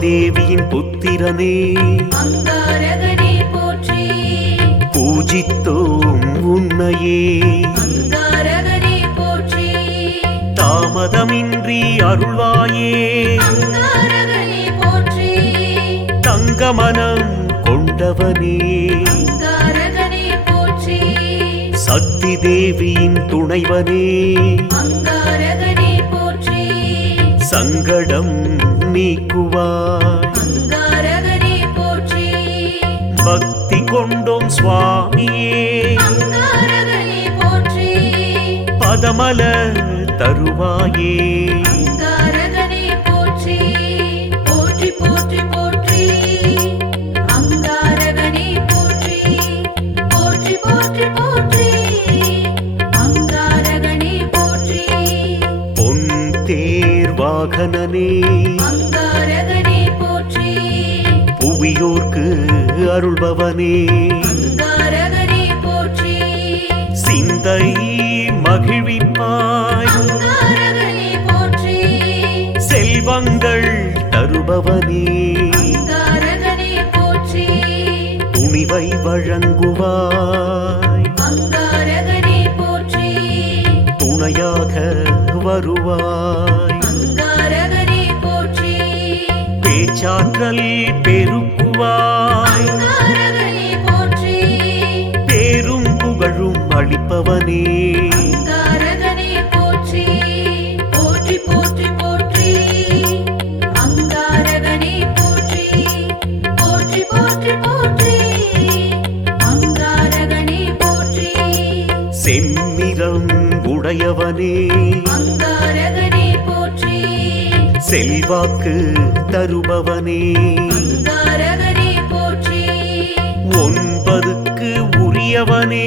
உமாதேவியின் புத்திரனே அங்காரகனே போற்றி. பூஜித்தோம் உன்னையே அங்காரகனே போற்றி. தாமதமின்றி அருள்வாயே அங்காரகனே போற்றி. தங்கமனம் கொண்டவனே அங்காரகனே போற்றி. சக்தி தேவியின் துணைவனே அங்காரகனே போற்றி. சங்கடம் நீக்குவாய் அங்காரகனே போற்றி. பக்தி கொண்டோம் சுவாமியே அங்காரகனே போற்றி. பதமலர் தருவாயே அங்காரகனே போற்றி. போற்றி போற்றி போற்றி. அங்காரகனே போற்றி. போற்றி போற்றி போற்றி. அங்காரகனே போற்றி. பொன் தேர் வாகனனே அங்காரகனே போற்றி. புவியோர்க்கு அருள்பவனே அங்காரகனே போற்றி. சிந்தை மகிழ்விப்பாய் அங்காரகனே போற்றி. செல்வங்கள் தருபவனே அங்காரகனே போற்றி. துணிவை வழங்குவாய் அங்காரகனே போற்றி. துணையாக வருவாய் அங்காரகனே போற்றி. பேச்சாற்றல் பெருக்குவாய் அங்காரகனே போற்றி. பேரும் புகழும் அளிப்பவனே அங்காரகனே போற்றி. போற்றி போற்றி போற்றி. அங்காரகனே போற்றி. போற்றி போற்றி போற்றி. அங்காரகனே போற்றி. செம்மிரம் உடையவனே அங்காரகனே போற்றி. செல்வாக்கு தருபவனே அங்காரகனே போற்றி. 9க்கு உரியவனே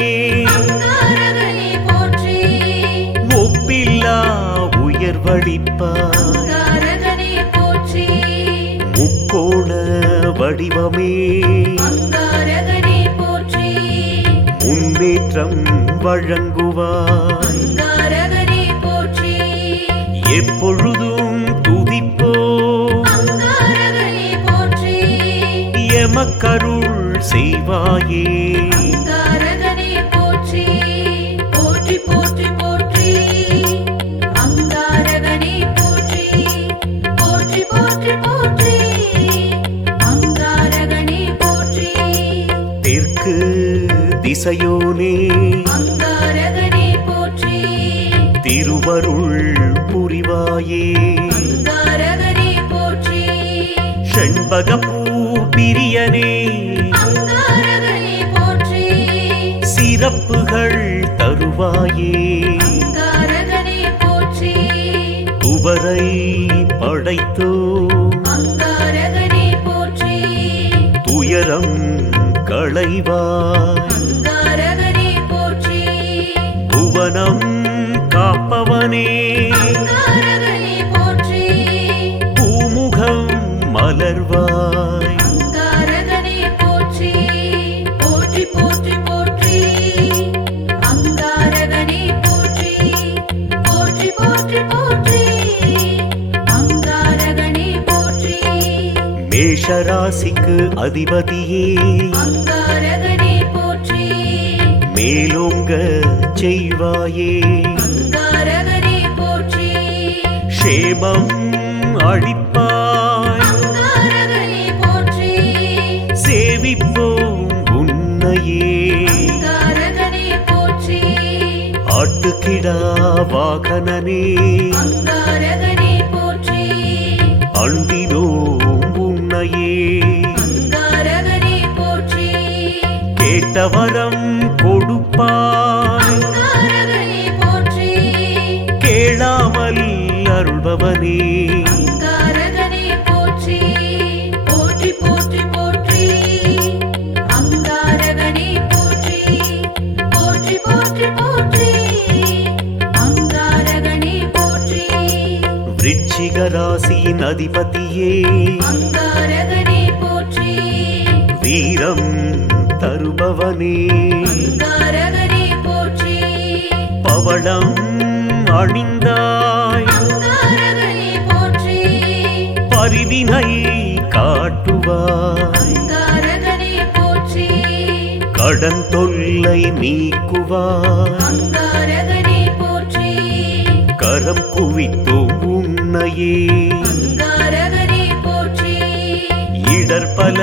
அங்காரகனே போற்றி. ஒப்பில்லா உயர்வழிப்பாய் அங்காரகனே போற்றி. முக்கோண வடிவமே அங்காரகனே போற்றி. முன்னேற்றம் வழங்குவாய் அங்காரகனே போற்றி. எப்பொழுதும் துதிப்போ அங்காரகனே போற்றி. எமக்கருள் செய்வாயே அங்காரகனே போற்றி. போற்றி போற்றி போற்றி. அங்காரகனே போற்றி. போற்றி போற்றி போற்றி. அங்காரகனே போற்றி. தெற்கு திசையோனே அங்காரகனே போற்றி. திருவருள் புரிவாயே அங்காரகனே போற்றி. செண்பகப்பூ பிரியனே அங்காரகனே போற்றி. சிறப்புகள் தருவாயே அங்காரகனே போற்றி. துவரை படைத்தோ அங்காரகனே போற்றி. துயரம் களைவாய் அங்காரகனே போற்றி. புவனம் காப்பவனே அங்காரகனே போற்றி. பூமுகம் மலர்வாய் அங்காரகனே போற்றி. போற்றி போற்றி போற்றி. அங்காரகனே போற்றி. போற்றி போற்றி போற்றி. அங்காரகனே போற்றி. மேஷராசிக்கு அதிபதியே அங்காரகனே போற்றி. மேலோங்க செய்வாயே அங்காரகனே போற்றி. க்ஷேமம் அளிப்பாய் அங்காரகனே போற்றி. சேவிப்போம் உன்னையே அங்காரகனே போற்றி. ஆட்டுக்கிடா வாகனனே அங்காரகனே போற்றி. அண்டினோம் உன்னையே அங்காரகனே போற்றி. கேட்டவரம் கொடுப்பாய் அங்காரகனே போற்றி. கேளாமல் அருள்பவனே அங்காரகனே போற்றி. போற்றி போற்றி போற்றி. அங்காரகனே போற்றி. போற்றி போற்றி போற்றி. அங்காரகனே போற்றி. விருச்சிக ராசியின் அதிபதியே அங்காரகனே போற்றி. வீரம் தருபவனே அங்காரகனே போற்றி. பவளம் அணிந்தாய் அங்காரகனே போற்றி. பரிவினை கடன் தொல்லை நீக்குவாய் அங்காரகனே போற்றி கரம் குவித்தோம் உன்னையே அங்காரகனே போற்றி இடர்பல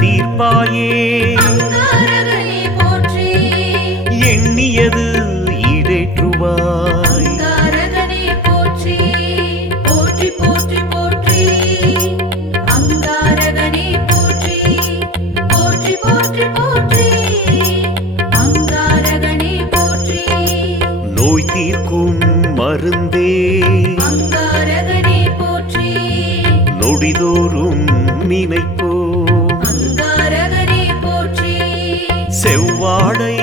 தீர்ப்பாயே அங்காரகனே போற்றி எண்ணியது ஈடேற்றுவாய் அங்காரகனே போற்றி போற்றி போற்றி போற்றி அங்காரகனே போற்றி போற்றி போற்றி போற்றி அங்காரகனே போற்றி நோய் தீர்க்கும் மருந்தே அங்காரகனே போற்றி நொடிதோறும் நினைப்போம் அங்காரகனே போற்றி செவ்வாடை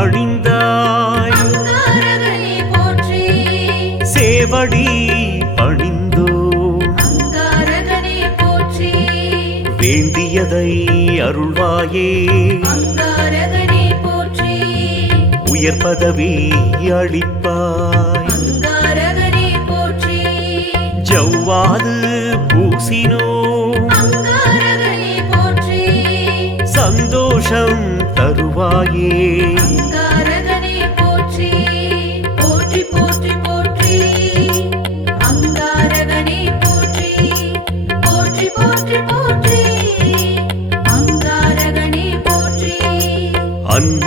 அணிந்தாய் அங்காரகனே போற்றி சேவடி பணிந்தோம் அங்காரகனே போற்றி வேண்டியதை அருள்வாயே அங்காரகனே போற்றி உயர் பதவி அளிப்பாய் அங்காரகனே போற்றி ஜவ்வாது பூசினோம் அங்காரகனே போற்றி சந்தோஷம் தருவாயே அங்காரகனே போற்றி போற்றி போற்றி போற்றி அங்காரகனே போற்றி போற்றி போற்றி போற்றி அங்காரகனே போற்றி அன்ன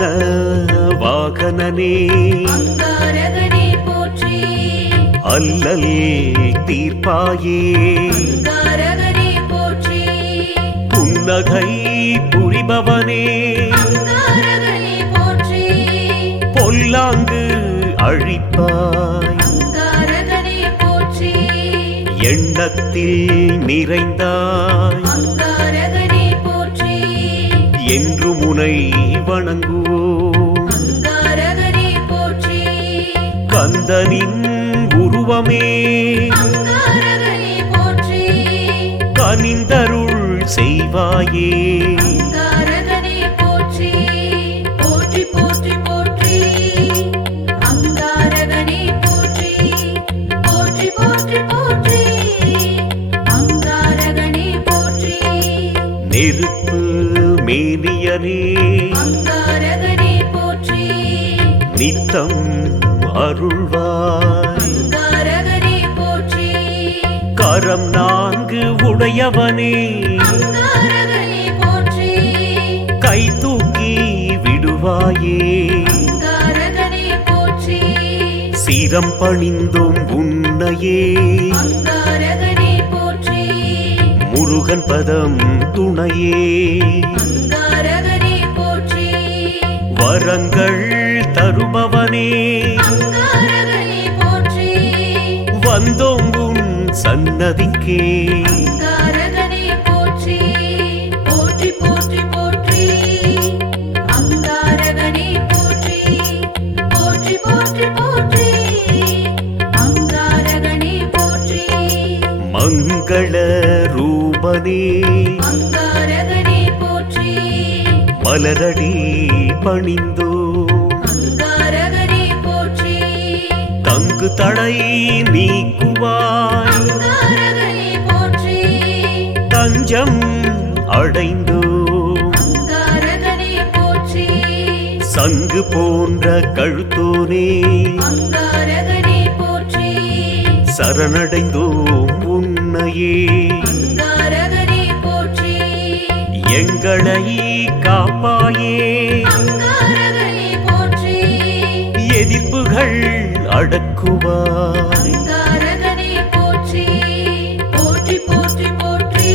வாகனனே அங்காரகனே போற்றி அல்லல் தீர்ப்பாயே அங்காரகனே போற்றி புன்னகை புரிபவனே அங்காரகனே போற்றி பொல்லாங்கு அழிப்பாய் அங்காரகனே போற்றி எண்ணத்தில் நிறைந்தாய் அங்காரகனே போற்றி என்று முனை வணங்குவோம் அங்காரகனே போற்றி கந்தனின் உருவமே அங்காரகனே போற்றி கனிந்தருள் செய்வாயே அங்காரகனே போற்றி போற்றி போற்றி போற்றி அங்காரகனே போற்றி போற்றி போற்றி போற்றி அங்காரகனே போற்றி நெருப்பு மேனியனே அங்காரகனே போற்றி நித்தம் அருள்வாய் அங்காரகனே போற்றி கரம் நான்கு உடையவனே அங்காரகனே போற்றி கை தூக்கி விடுவாயே அங்காரகனே போற்றி சிரம் பணிந்தோம் உன்னையே அங்காரகனே போற்றி முருகன் பதம் துணையே அங்காரகனே போற்றி வரங்கள் தருபவனே அங்காரகனே போற்றி வந்தோம் உன் சன்னதிக்கே அங்காரகனே போற்றி போற்றி போற்றி போற்றி அங்காரகனே போற்றி போற்றி போற்றி போற்றி அங்காரகனே போற்றி மங்கள ரூபனே அங்காரகனே போற்றி மலரடி பணிந்தோ அங்காரகனே போற்றி தங்கு தடை நீக்குவாய் அங்காரகனே போற்றி தஞ்சம் அடைந்தோ அங்காரகனே போற்றி சங்கு போன்ற கழுத்தோனே அங்காரகனே போற்றி சரணடைந்தோம் உன்னையே அங்காரகனே போற்றி எங்களை காப்பாயே அங்காரகனே போற்றி எதிர்ப்புகள் அடக்குவாய் அங்காரகனே போற்றி போற்றி போற்றி போற்றி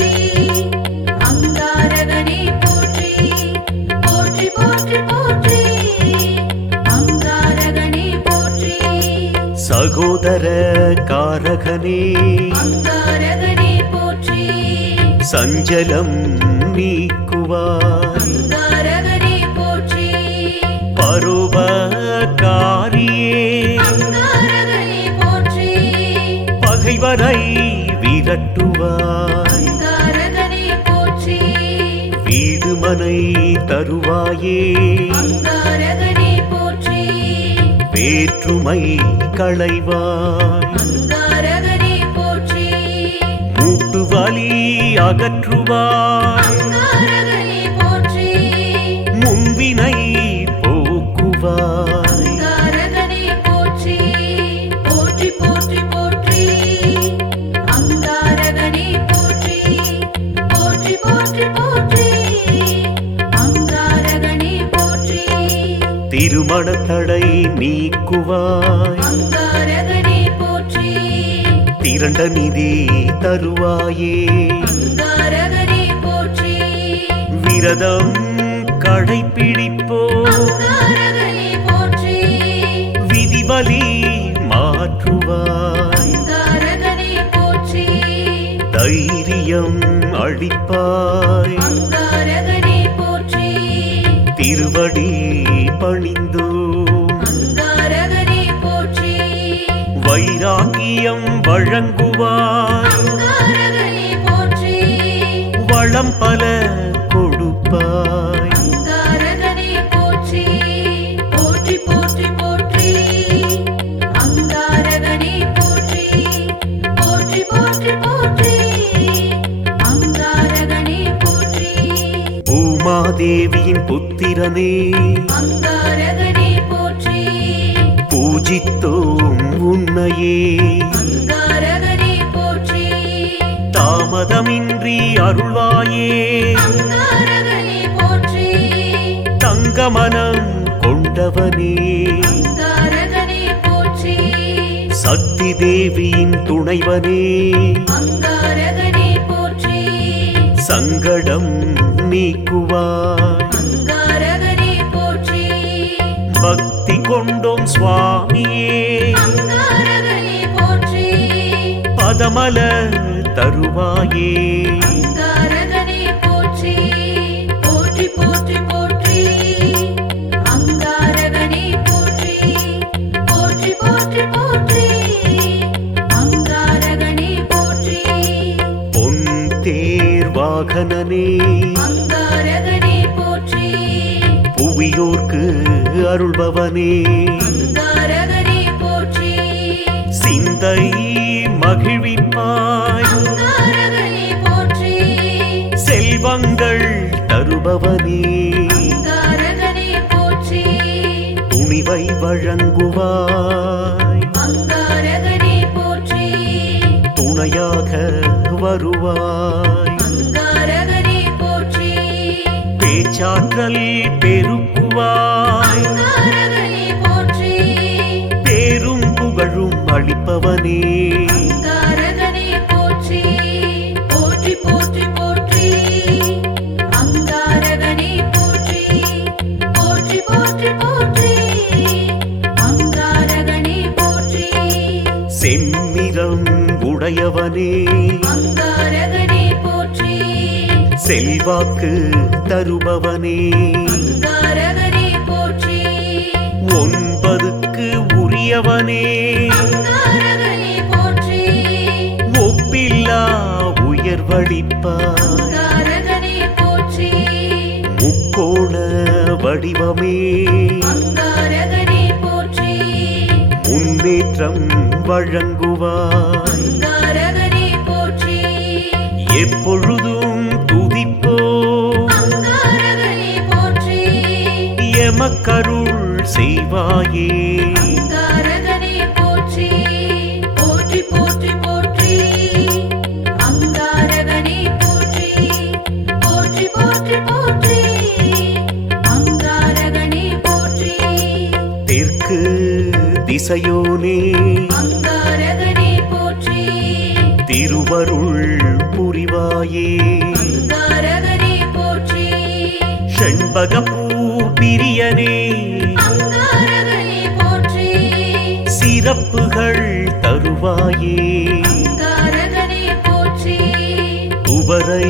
அங்காரகனே போற்றி போற்றி போற்றி போற்றி அங்காரகனே போற்றி சகோதர காரகனே அங்காரகனே போற்றி சஞ்சலம் நீக்குவாய் அங்காரகனே போற்றி பரோபகாரியே அங்காரகனே போற்றி பகைவரை விரட்டுவாய் அங்காரகனே போற்றி வீடுமனை தருவாயே அங்காரகனே போற்றி வேற்றுமை களைவாய் அங்காரகனே போற்றி மூட்டு வலி அகற்றுவாய் அங்காரகனே போற்றி முன்வினை மனத்தடை நீக்குவாய் அங்காரகனே போற்றி திரண்ட நிதி தருவாயே அங்காரகனே போற்றி விரதம் கடைப்பிடிப்போ அங்காரகனே போற்றி விதிவலி மாற்றுவாய் அங்காரகனே போற்றி தைரியம் அளிப்பாய் அங்காரகனே போற்றி திருவடி பணிந்தோ அங்காரகனே போற்றி வைராக்கியம் வழங்குவாய் அங்காரகனே போற்றி வளம் பல கொடுப்பாய் அங்காரகனே போற்றி போற்றி போற்றி போற்றி அங்காரகனே போற்றி போற்றி போற்றி போற்றி அங்காரகனே போற்றி பூமாதேவியின் புத்திரனே அங்காரகனே போற்றி பூஜித்தோம் உன்னையே அங்காரகனே போற்றி தாமதமின்றி அருள்வாயே அங்காரகனே போற்றி தங்கமனம் கொண்டவனே அங்காரகனே போற்றி சக்தி தேவியின் துணைவனே அங்காரகனே போற்றி சங்கடம் நீக்குவாய் அங்காரகனே போற்றி பக்தி கொண்டோம் சுவாமியே அங்காரகனே போற்றி பதமல தருவாயே அங்காரகனே போற்றி போற்றி போற்றி போற்றி அங்காரகனே போற்றி போற்றி போற்றி போற்றி அங்காரகனே போற்றி பொன் தேர் வாகனனே அங்காரகனே போற்றி புவியோர்க்கு அருள்பவனே அங்காரகனே போற்றி சிந்தை மகிழ்விப்பாய் அங்காரகனே போற்றி செல்வங்கள் தருபவனே அங்காரகனே போற்றி துணிவை வழங்குவாய் அங்காரகனே போற்றி துணையாக வருவாய் அங்காரகனே போற்றி பேச்சாற்றல் பெருக்குவாய் அங்காரகனே போற்றி பேரும் புகழும் அளிப்பவனே அங்காரகனே போற்றி போற்றி போற்றி போற்றி அங்காரகனே போற்றி போற்றி போற்றி போற்றி அங்காரகனே போற்றி செம்மிரம் உடையவனே அங்காரகனே போற்றி செல்வாக்கு தருபவனே அங்காரகனே போற்றி 9க்கு உரியவனே அங்காரகனே போற்றி ஒப்பில்லா உயர்வழிப்பாய் அங்காரகனே போற்றி முக்கோண வடிவமே அங்காரகனே போற்றி முன்னேற்றம் வழங்குவாய் அங்காரகனே போற்றி எப்பொழுதும் துதிப்போ அங்காரகனே போற்றி எமக்கருள் செய்வாயே அங்காரகனே போற்றி போற்றி போற்றி போற்றி அங்காரகனே போற்றி போற்றி போற்றி போற்றி அங்காரகனே போற்றி தெற்கு திசையோனே அங்காரகனே போற்றி திருவருள் புரிவாயே அங்காரகனே போற்றி செண்பகப்பூ பிரியனே அங்காரகனே போற்றி சிறப்புகள் தருவாயே அங்காரகனே போற்றி துவரை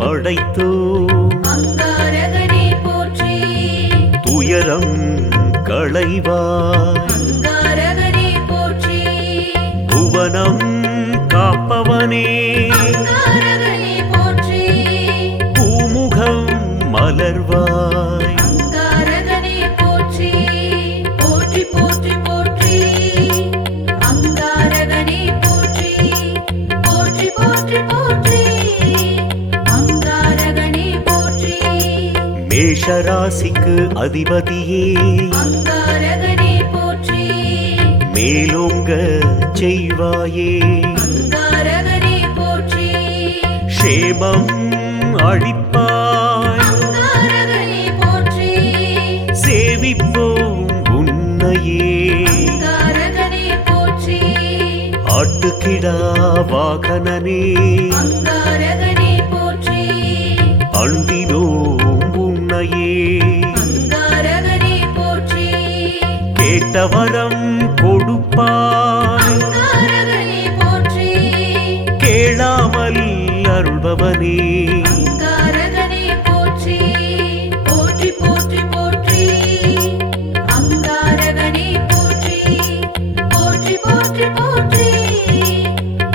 படைத்தோ அங்காரகனே போற்றி துயரம் களைவாய் அங்காரகனே போற்றி புவனம் காப்பவனே அங்காரகனே போற்றி பூமுகம் மலர்வாய் அங்காரகனே போற்றி போற்றி போற்றி போற்றி அங்காரகனே போற்றி போற்றி போற்றி போற்றி அங்காரகனே போற்றி மேஷராசிக்கு அதிபதியே அங்காரகனே போற்றி மேலோங்க செய்வாயே அங்காரகனே போற்றி க்ஷேமம் அழிப்பாய் அங்காரகனே போற்றி சேவிப்போம் உன்னையே அங்காரகனே போற்றி ஆட்டுக்கிடா வாகனனே அங்காரகனே போற்றி அண்டினோம் உன்னையே அங்காரகனே போற்றி கேட்டவரம் கொடுப்பாய் அங்காரகனே போற்றி கேளாமல் அருள்பவனே அங்காரகனே போற்றி போற்றி போற்றி போற்றி அங்காரகனே போற்றி போற்றி போற்றி போற்றி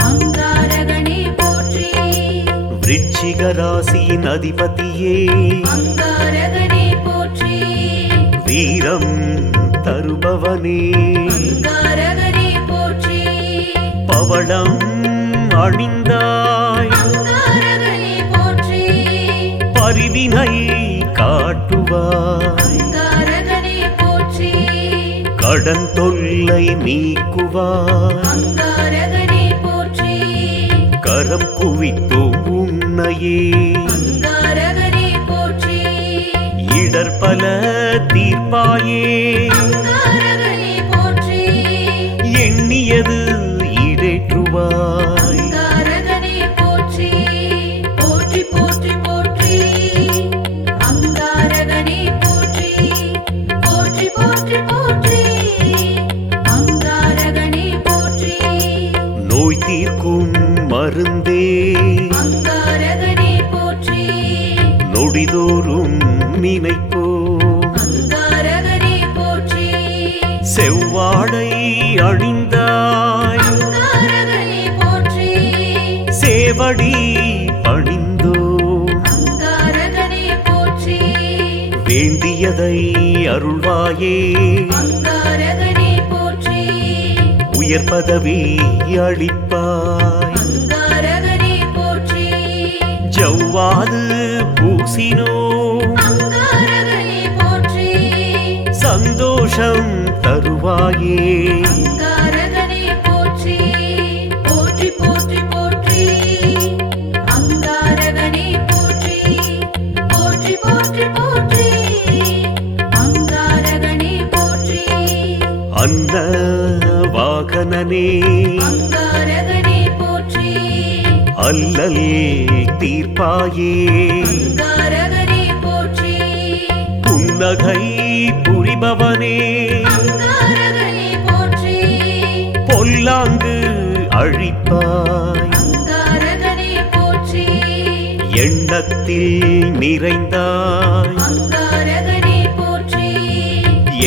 அங்காரகனே போற்றி விருச்சிக ராசியின் அதிபதியே அங்காரகனே போற்றி வீரம் தருபவனே அங்காரகனே போற்றி பவளம் அணிந்தாய் அங்காரகனே போற்றி பரிவினை காட்டுவாய் அங்காரகனே போற்றி கடன் தொல்லை நீக்குவாய் அங்காரகனே போற்றி கரம் குவித்தோம் உன்னையே அங்காரகனே போற்றி இடர்பல தீர்ப்பாயே அங்காரகனே போற்றி எண்ணியது ஈடேற்றுவாய் அங்காரகனே போற்றி போற்றி போற்றி போற்றி அங்காரகனே போற்றி போற்றி போற்றி போற்றி அங்காரகனே போற்றி நோய் தீர்க்கும் மருந்தே அங்காரகனே போற்றி நொடிதோறும் நினைப்போம் அங்காரகனே போற்றி செவ்வாடை அணிந்தாய் அங்காரகனே போற்றி சேவடி பணிந்தோம் அங்காரகனே போற்றி வேண்டியதை அருள்வாயே அங்காரகனே போற்றி உயர் பதவி அளிப்பாய் அங்காரகனே போற்றி ஜவ்வாது பூசினோ அங்காரகனே போற்றி சந்தோஷம் தருவாயே அங்காரகனே போற்றி போற்றி போற்றி போற்றி அங்காரகனே போற்றி போற்றி போற்றி போற்றி அங்காரகனே போற்றி அன்ன வாகனனே அங்காரகனே போற்றி அல்லல் தீர்ப்பாயே அங்காரகனே போற்றி புன்னகை புரிபவனே அங்காரகனே போற்றி பொல்லாங்கு அழிப்பாய் அங்காரகனே போற்றி எண்ணத்தில் நிறைந்தாய் அங்காரகனே போற்றி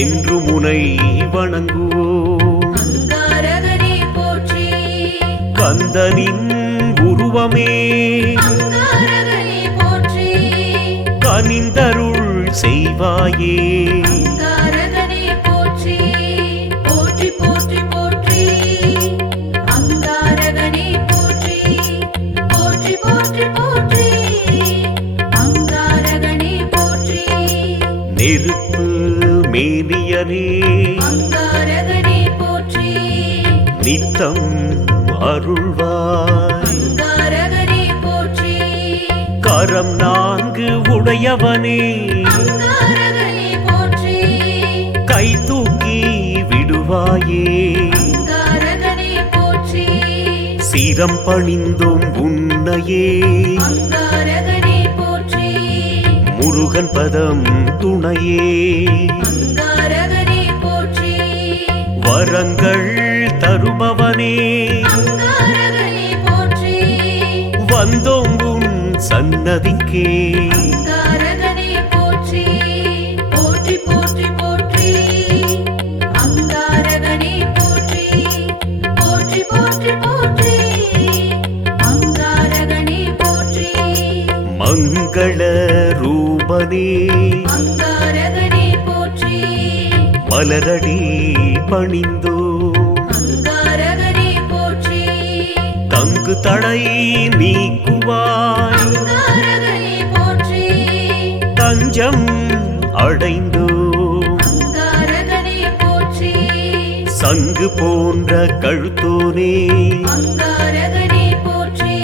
என்று முனை வணங்குவோம் அங்காரகனே போற்றி கந்தனின் உருவமே அங்காரகனே போற்றி கனிந்தருள் செய்வாயே அங்காரகனே போற்றி போற்றி போற்றி போற்றி அங்காரகனே போற்றி போற்றி போற்றி போற்றி அங்காரகனே போற்றி நெருப்பு மேனியனே அங்காரகனே போற்றி நித்தம் அருள்வாய் அங்காரகனே போற்றி கரம் நான்கு உடையவனே அங்காரகனே போற்றி கை தூக்கி விடுவாயே அங்காரகனே போற்றி சிரம் பணிந்தோம் உன்னையே அங்காரகனே போற்றி முருகன் பதம் துணையே அங்காரகனே போற்றி வரங்கள் தருபவனே அங்காரகனே போற்றி வந்தோம் உன் சன்னதிக்கே அங்காரகனே போற்றி போற்றி போற்றி போற்றி அங்காரகனே போற்றி போற்றி போற்றி போற்றி அங்காரகனே போற்றி மங்கள ரூபனே அங்காரகனே போற்றி மலரடி பணிந்தோ அங்காரகனே போற்றி தங்கு தடை நீக்குவாய் அங்காரகனே போற்றி தஞ்சம் அடைந்தோ அங்காரகனே போற்றி சங்கு போன்ற கழுத்தோனே அங்காரகனே போற்றி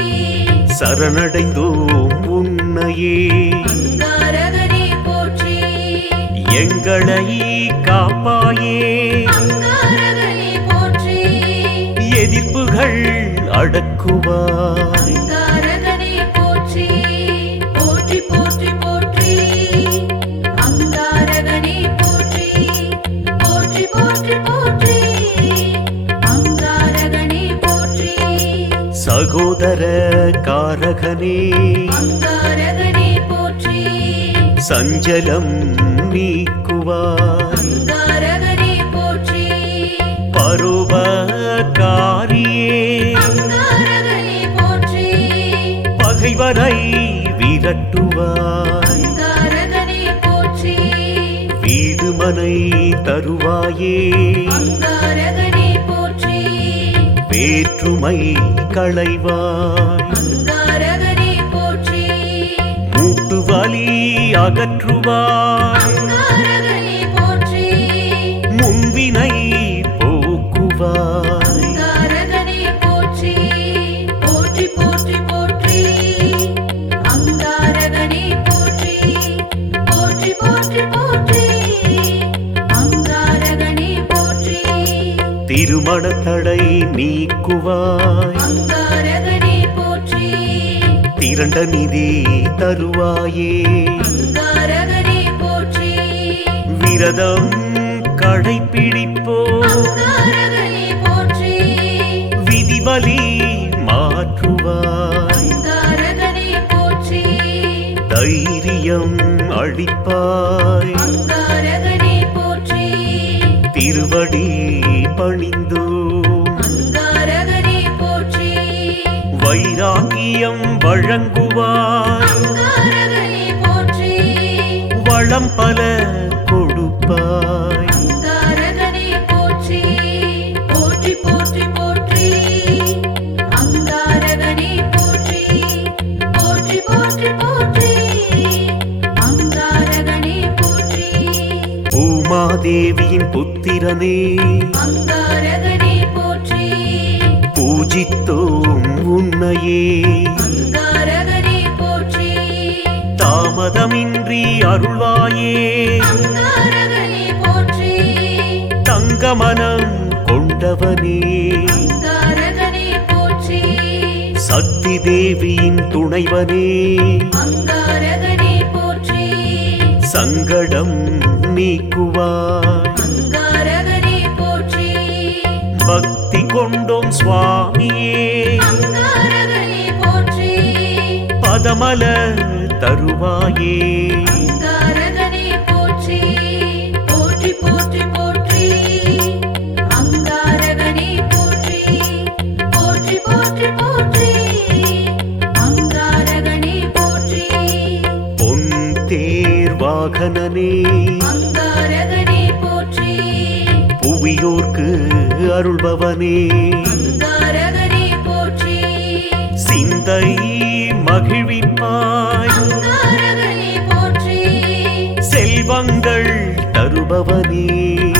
சரணடைந்தோம் உன்னையே அங்காரகனே போற்றி எங்களை காப்பாயே துன்பங்கள் அடக்குவாய். அங்காரகனே போற்றி போற்றி போற்றி போற்றி அங்காரகனே போற்றி போற்றி போற்றி போற்றி அங்காரகனே போற்றி சகோதர காரகனே அங்காரகனே போற்றி சஞ்சலம் நீக்குவாய். அங்காரகனே போற்றி பரோபகாரியே அங்காரகனே போற்றி பகைவரை விரட்டுவாய். அங்காரகனே போற்றி வீடுமனை தருவாயே அங்காரகனே போற்றி வேற்றுமை களைவாய். அங்காரகனே போற்றி மூட்டு வலி அகற்றுவாய். அங்காரகனே போற்றி முன்வினை போக்குவாய். அங்காரகனே போற்றி போற்றி போற்றி போற்றி அங்காரகனே போற்றி போற்றி போற்றி போற்றி அங்காரகனே போற்றி திருமண தடை நீக்குவாய். அங்காரகனே போற்றி திரண்ட நிதி தருவாயே அங்காரகனே போற்றி விரதம் கடைப்பிடிப்போ அங்காரகனே போற்றி விதிவலி மாற்றுவாய். அங்காரகனே போற்றி தைரியம் அளிப்பாய். அங்காரகனே போற்றி திருவடி பணிந்தோ அங்காரகனே போற்றி வைராகியம் வழங்குவாய். அங்காரகனே போற்றி வளம் பல கொடுப்பாய். அங்காரகனே போற்றி போற்றி போற்றி போற்றி அங்காரகனே போற்றி போற்றி போற்றி போற்றி அங்காரகனே போற்றி பூமாதேவியின் புத்திரனே அங்காரகனே போற்றி பூஜித்தோம் உன்னையே அங்காரகனே போற்றி தாமதமின்றி அருள்வாயே அங்காரகனே போற்றி தங்கமனம் கொண்டவனே அங்காரகனே போற்றி சக்தி தேவியின் துணைவனே அங்காரகனே போற்றி சங்கடம் நீக்குவாய். அங்காரகனே போற்றி பக்தி கொண்டோம் சுவாமியே அங்காரகனே போற்றி பதமல தருவாயே அங்காரகனே போற்றி போற்றி போற்றி போற்றி அங்காரகனே போற்றி போற்றி போற்றி போற்றி அங்காரகனே போற்றி பொன் தேர் வாகனனே அங்காரகனே போற்றி புவியோர்க்கு அருள்பவனே அங்காரகனே போற்றி சிந்தை மகிழ்விப்பாய். அங்காரகனே போற்றி செல்வங்கள் தருபவனே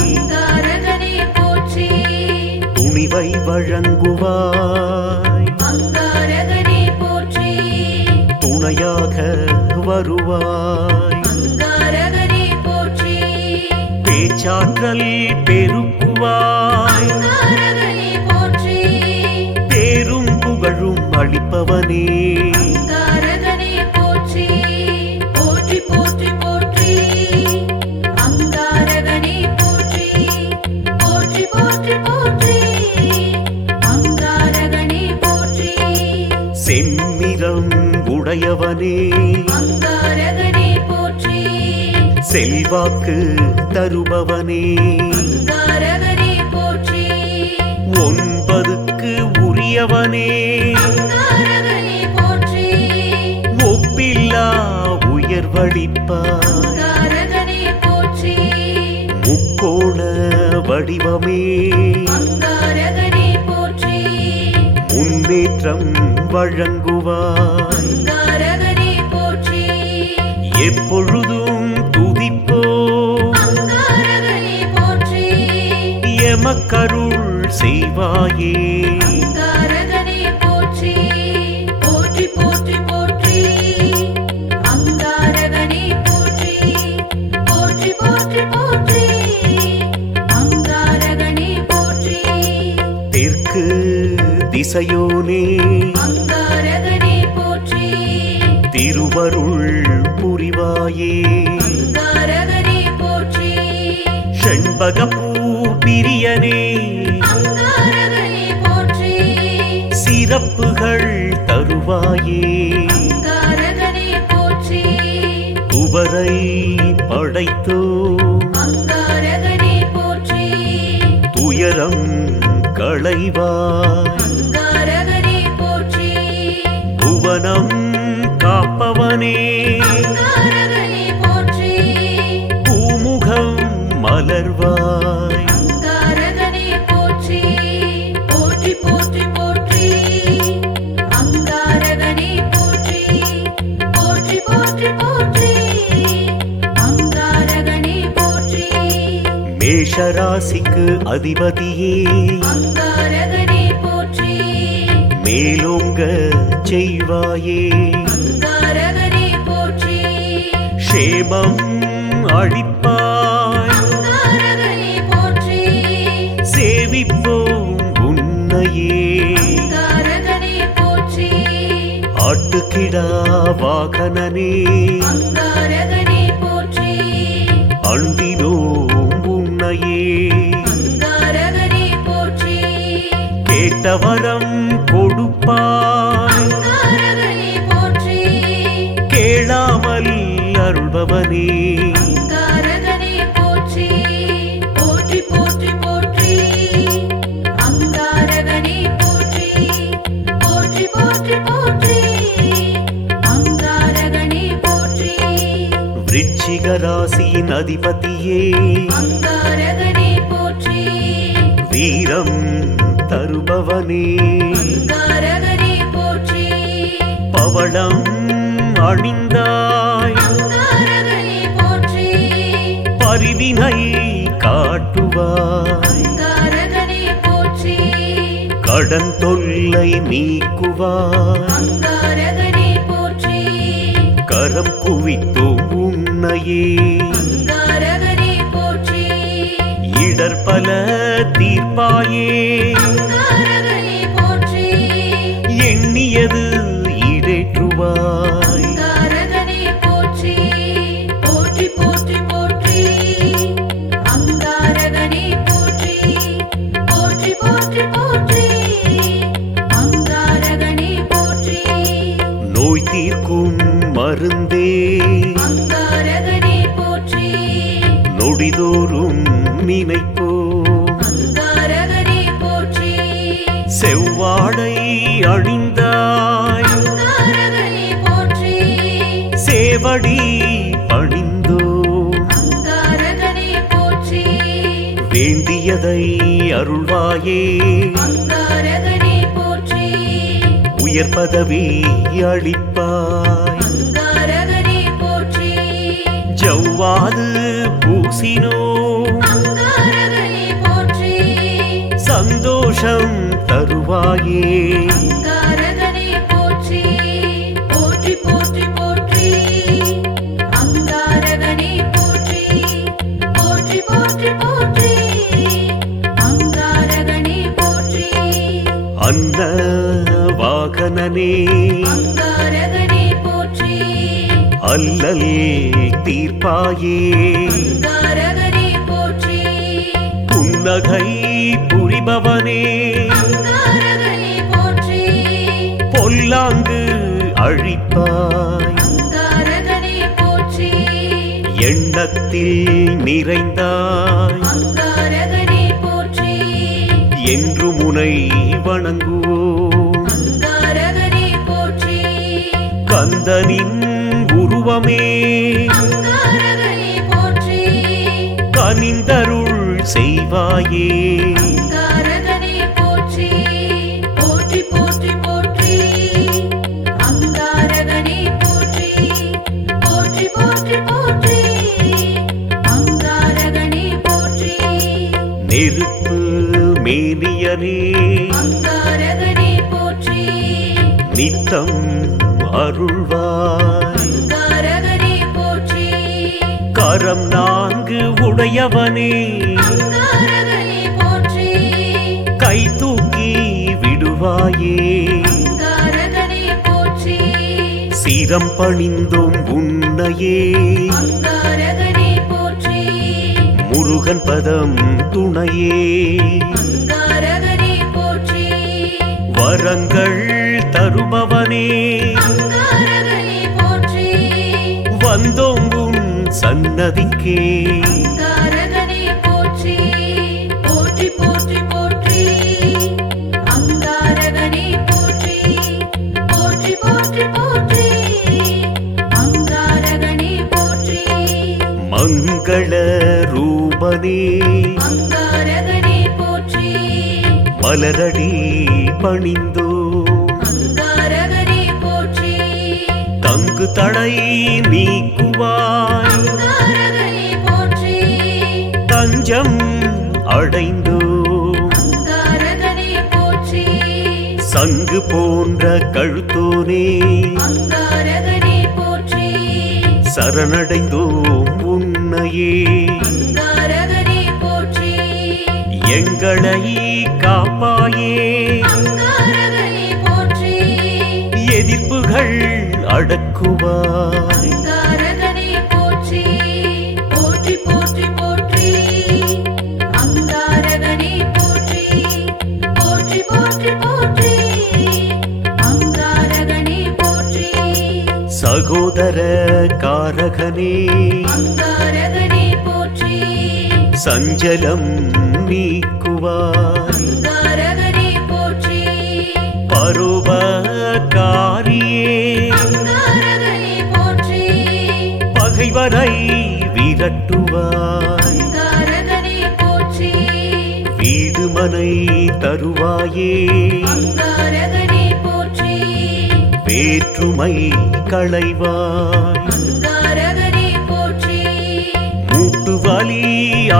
அங்காரகனே போற்றி துணிவை வழங்குவாய். அங்காரகனே போற்றி துணையாக வருவாய். அங்காரகனே போற்றி பேச்சாற்றல் பெருக்குவாய். அங்காரகனே போற்றி பேரும் புகழும் அளிப்பவனே அங்காரகனே போற்றி போற்றி போற்றி போற்றி அங்காரகனே போற்றி போற்றி போற்றி போற்றி அங்காரகனே போற்றி செம்மிரம் உடையவனே அங்காரகனே போற்றி செல்வாக்கு தருபவனே அங்காரகனே போற்றி 9க்கு உரியவனே அங்காரகனே போற்றி ஒப்பில்லா உயர்வளிப்பாய். அங்காரகனே போற்றி முக்கோண வடிவமே அங்காரகனே போற்றி முன்னேற்றம் வழங்குவாய். அங்காரகனே போற்றி எப்பொழுதும் துதிப்போ அங்காரகனே போற்றி எமக்கருள் செய்வாயே அங்காரகனே போற்றி போற்றி போற்றி போற்றி அங்காரகனே போற்றி போற்றி போற்றி போற்றி அங்காரகனே போற்றி தெற்கு இசையோனே அங்காரகனே போற்றி திருவருள் புரிவாயே அங்காரகனே போற்றி செண்பகப்பூ பிரியனே அங்காரகனே போற்றி சிறப்புகள் தருவாயே அங்காரகனே போற்றி துவரை படைத்தோ அங்காரகனே போற்றி துயரம் களைவாய் அங்காரகனே போற்றி புவனம் காப்பவனே அங்காரகனே போற்றி பூமுகம் மலர்வாய் அங்காரகனே போற்றி போற்றி போற்றி போற்றி அங்காரகனே போற்றி போற்றி போற்றி போற்றி அங்காரகனே போற்றி மேஷராசிக்கு அதிபதியே அங்காரகனே போற்றி மேலோங்க செய்வாயே அங்காரகனே போற்றி க்ஷேமம் அளிப்பாய் அங்காரகனே போற்றி சேவிப்போம் உன்னையே அங்காரகனே போற்றி ஆட்டுக்கிடா வாகனனே அங்காரகனே போற்றி அண்டினோம் உன்னையே அங்காரகனே போற்றி கேட்டவரம் கொடுப்பாய் அங்காரகனே போற்றி கேளாமல் அருள்பவனே அங்காரகனே போற்றி போற்றி போற்றி போற்றி அங்காரகனே போற்றி போற்றி போற்றி போற்றி அங்காரகனே போற்றி விருச்சிக ராசியின் அதிபதியே அங்காரகனே போற்றி வீரம் தருபவனே அங்காரகனே போற்றி பவளம் அணிந்தாய் அங்காரகனே போற்றி பரிவினை காட்டுவாய் அங்காரகனே போற்றி கடன் தொல்லை நீக்குவாய் அங்காரகனே போற்றி கரம் குவித்தோம் உன்னையே அங்காரகனே போற்றி இடர் பல தீர்ப்பாயே அங்காரகனே போற்றி எண்ணியது ஈடேற்றுவாய் அங்காரகனே போற்றி போற்றி போற்றி போற்றி அங்காரகனே போற்றி போற்றி போற்றி போற்றி அங்காரகனே போற்றி நோய் தீர்க்கும் மருந்தே அங்காரகனே போற்றி நொடிதோறும் நினைப்போ அங்காரகனே போற்றி செவ்வாடை அணிந்தாய் அங்காரகனே போற்றி சேவடி பணிந்தோ அங்காரகனே போற்றி வேண்டியதை அருள்வாயே அங்காரகனே போற்றி உயர் பதவி அளிப்பாய் அங்காரகனே போற்றி ஜவ்வாது பூசினோ அங்காரகனே போற்றி சந்தோஷம் தருவாயே அங்காரகனே போற்றி போற்றி போற்றி போற்றி அங்காரகனே போற்றி போற்றி போற்றி போற்றி அங்காரகனே போற்றி அன்ன வாகனனே அங்காரகனே போற்றி அல்லல் தீர்ப்பாயே அங்காரகனே போற்றி புன்னகை புரிபவனே அங்காரகனே போற்றி பொல்லாங்கு அழிப்பாய் அங்காரகனே போற்றி எண்ணத்தில் நிறைந்தாய் அங்காரகனே போற்றி என்று முனை வணங்குவோம் அங்காரகனே போற்றி கந்தனின் உருவமே அங்காரகனே போற்றி கனிந்தருள் செய்வாயே அங்காரகனே போற்றி போற்றி போற்றி போற்றி அங்காரகனே போற்றி போற்றி போற்றி போற்றி அங்காரகனே போற்றி நெருப்பு மேனியனே அங்காரகனே போற்றி நித்தம் அருள்வாய் அங்காரகனே போற்றி கரம் நான்கு உடையவனே அங்காரகனே போற்றி கை தூக்கி விடுவாயே சிரம் பணிந்தோம் உன்னையே அங்காரகனே போற்றி முருகன் பதம் துணையே அங்காரகனே போற்றி வரங்கள் தருபவனே அங்காரகனே போற்றி வந்தோம் உன் சன்னதிக்கே அங்காரகனே போற்றி போற்றி போற்றி போற்றி அங்காரகனே போற்றி போற்றி போற்றி போற்றி அங்காரகனே போற்றி மங்கள ரூபனே அங்காரகனே போற்றி மலரடி பணிந்தோ அங்காரகனே போற்றி தங்கு தடை நீக்குவாய் அங்காரகனே போற்றி தஞ்சம் அடைந்தோ அங்காரகனே போற்றி சங்கு போன்ற கழுத்தோனே அங்காரகனே போற்றி சரணடைந்தோம் உன்னையே அங்காரகனே போற்றி எங்களை காப்பாயே அங்காரகனே போற்றி எதிர்ப்புகள் அடக்குவாய் அங்காரகனே போற்றி போற்றி போற்றி போற்றி அங்காரகனே போற்றி போற்றி போற்றி போற்றி அங்காரகனே போற்றி சகோதர காரகனே அங்காரகனே போற்றி சஞ்சலம் நீக்குவாய் அங்காரகனே போற்றி பரோபகாரியே அங்காரகனே போற்றி பகைவரை விரட்டுவாய் அங்காரகனே போற்றி வீடுமனை தருவாயே அங்காரகனே போற்றி வேற்றுமை களைவாய் அங்காரகனே போற்றி மூட்டு வலி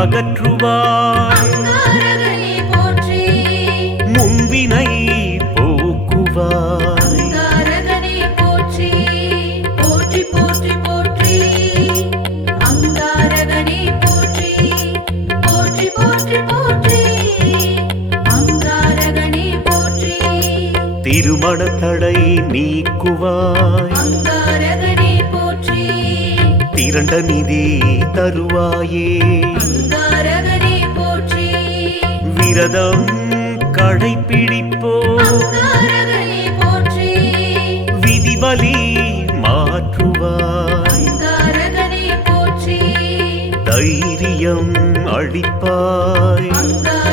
அகற்றுவாய் அங்காரகனே போற்றி முன்வினை போக்குவாய் அங்காரகனே போற்றி போற்றி போற்றி போற்றி அங்காரகனே போற்றி போற்றி போற்றி போற்றி அங்காரகனே போற்றி திருமண தடை நீக்குவாய் அங்காரகனே போற்றி திரண்ட நிதி தருவாயே அங்காரகனே போற்றி விரதம் கடைப்பிடிப்போ அங்காரகனே போற்றி விதிவலி மாற்றுவாய் அங்காரகனே போற்றி தைரியம் அளிப்பாய் அங்காரகனே